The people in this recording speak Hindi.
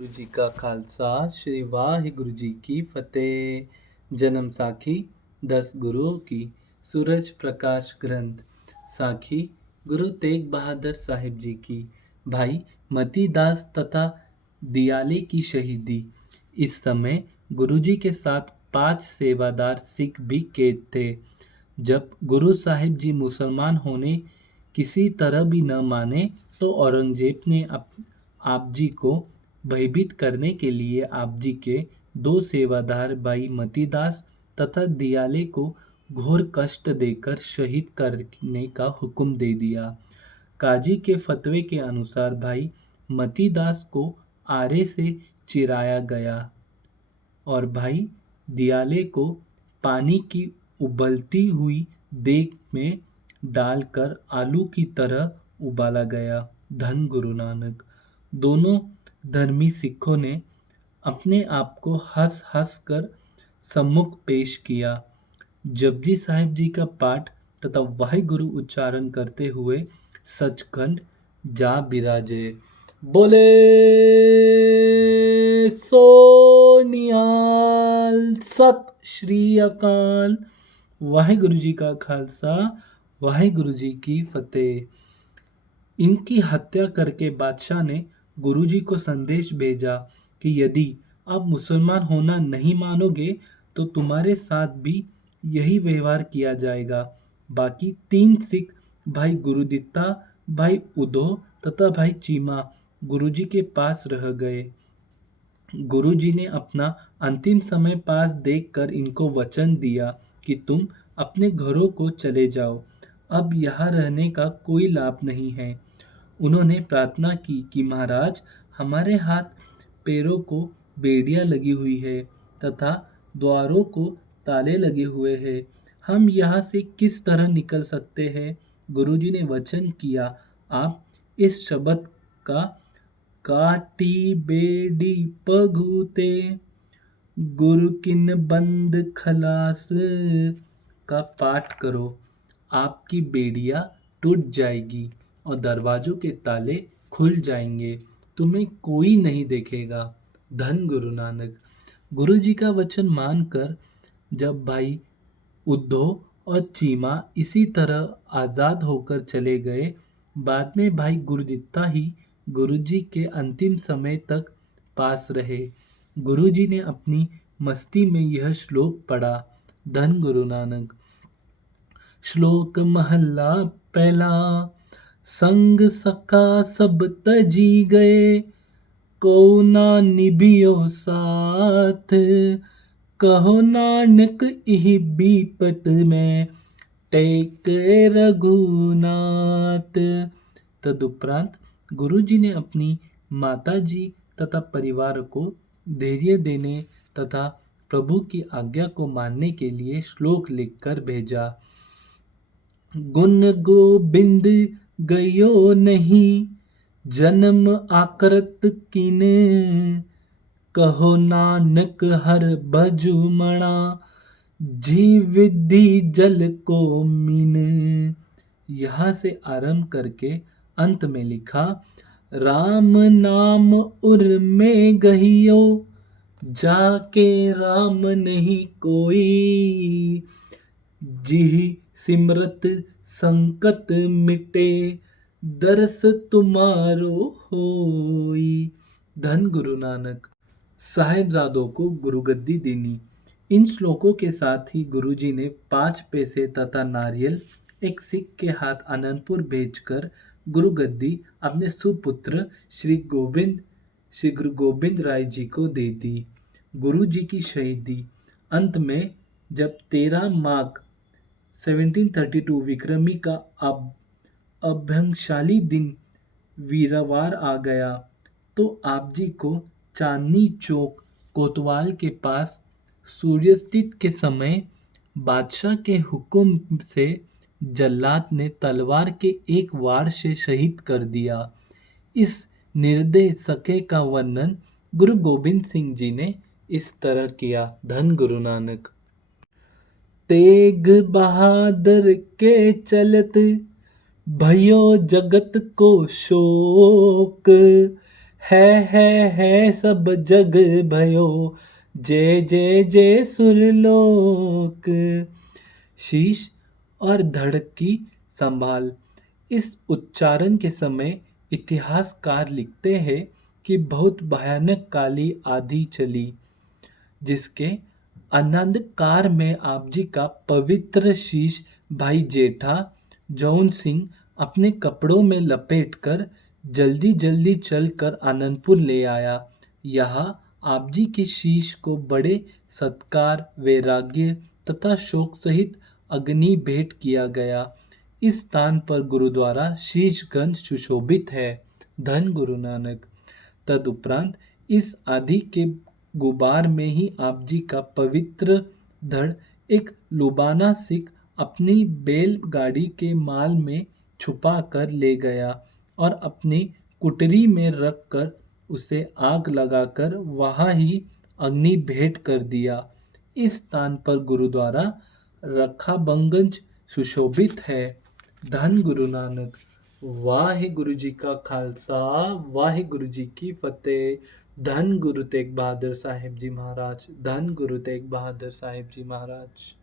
गुरु जी का खालसा श्री वाहिगुरु जी की फतेह। जन्म साखी 10 गुरुओं की सूरज प्रकाश ग्रंथ साखी गुरु तेग बहादुर साहिब जी की भाई मतीदास तथा दियाले की शहीदी। इस समय गुरु जी के साथ 5 सेवादार सिख भी कैद थे। जब गुरु साहिब जी मुसलमान होने किसी तरह भी न माने तो औरंगजेब ने आप जी को भयभीत करने के लिए आप जी के 2 सेवादार भाई मतीदास तथा दियाले को घोर कष्ट देकर शहीद करने का हुक्म दे दिया। काजी के फतवे के अनुसार भाई मतीदास को आरे से चिराया गया और भाई दियाले को पानी की उबलती हुई देग में डालकर आलू की तरह उबाला गया। धन गुरु नानक। दोनों धर्मी सिखों ने अपने आप को हंस हंस कर सम्मुख पेश किया। जपजी साहिब जी का पाठ तथा वाहिगुरु उच्चारण करते हुए सचखंड जा बिराजे। बोले सोनियाल सत श्री अकाल। वाहिगुरु जी का खालसा वाहिगुरु जी की फतेह। इनकी हत्या करके बादशाह ने गुरु जी को संदेश भेजा कि यदि आप मुसलमान होना नहीं मानोगे तो तुम्हारे साथ भी यही व्यवहार किया जाएगा। बाकी 3 सिख भाई गुरुदित्ता, भाई उदो तथा भाई चीमा गुरुजी के पास रह गए। गुरुजी ने अपना अंतिम समय पास देखकर इनको वचन दिया कि तुम अपने घरों को चले जाओ, अब यहाँ रहने का कोई लाभ नहीं है। उन्होंने प्रार्थना की कि महाराज, हमारे हाथ पैरों को बेड़ियां लगी हुई है तथा द्वारों को ताले लगे हुए हैं, हम यहाँ से किस तरह निकल सकते हैं। गुरुजी ने वचन किया, आप इस शब्द का काटी बेड़ी पगुते गुरु किन बंद खलास का पाठ करो, आपकी बेड़ियां टूट जाएगी और दरवाजों के ताले खुल जाएंगे, तुम्हें कोई नहीं देखेगा। धन गुरु नानक। गुरु जी का वचन मानकर जब भाई उद्धव और चीमा इसी तरह आज़ाद होकर चले गए, बाद में भाई गुरुदित्ता ही गुरुजी के अंतिम समय तक पास रहे। गुरुजी ने अपनी मस्ती में यह श्लोक पढ़ा। धन गुरु नानक। श्लोक महला पहला। संग सखा सब तजी गए, को ना निभियो साथ, कहो नानक इह बीपत में, टेक रघुनाथ। तदुपरांत गुरुजी ने अपनी माताजी तथा परिवार को धैर्य देने तथा प्रभु की आज्ञा को मानने के लिए श्लोक लिखकर भेजा। गुण गोबिंद गयो नहीं, जन्म आकृत किन, कहो नानक हर भजुमणा, जी विधि जल को मीन। यहाँ से आरंभ करके अंत में लिखा, राम नाम उर में गहियो, जाके राम नहीं कोई, जिह सिमरत संकट मिटे, दरस तुम्हारो होई। धन गुरु नानक। साहेबजादों को गुरुगद्दी देनी। इन श्लोकों के साथ ही गुरुजी ने 5 पैसे तथा नारियल एक सिख के हाथ आनंदपुर भेजकर गुरुगद्दी अपने सुपुत्र श्री गुरु गोबिंद राय जी को दे दी। गुरु जी की शहीदी। अंत में जब 13 माघ 1732 विक्रमी का अभ्यंगशाली दिन वीरवार आ गया तो आप जी को चांदनी चौक कोतवाल के पास सूर्यास्त के समय बादशाह के हुक्म से जल्लाद ने तलवार के एक वार से शहीद कर दिया। इस निर्दय सके का वर्णन गुरु गोबिंद सिंह जी ने इस तरह किया। धन गुरु नानक। तेग बहादुर के चलत भयो जगत को शोक, है सब जग भयो, जय जय जय सुरलोक। शीश और धड़ की संभाल। इस उच्चारण के समय इतिहासकार लिखते हैं कि बहुत भयानक काली आंधी चली, जिसके आनंदकार में आप जी का पवित्र शीश भाई जेठा जौन सिंह अपने कपड़ों में लपेटकर जल्दी जल्दी चलकर आनंदपुर ले आया। यहाँ आप जी के शीश को बड़े सत्कार, वैराग्य तथा शोक सहित अग्नि भेंट किया गया। इस स्थान पर गुरुद्वारा शीशगंज सुशोभित है। धन गुरु नानक। तदुपरांत इस आदि के गुबार में ही आप जी का पवित्र धड़ एक लुबाना सिख अपनी बैलगाड़ी के माल में छुपा कर ले गया और अपनी कुटरी में रख कर उसे आग लगाकर वहाँ ही अग्नि भेंट कर दिया। इस स्थान पर गुरुद्वारा रखाबगंज सुशोभित है। धन गुरु नानक। वाहिगुरु जी का खालसा, वाहिगुरु जी की फतेह। धन गुरु तेग बहादुर साहिब जी महाराज, धन गुरु तेग बहादुर साहिब जी महाराज।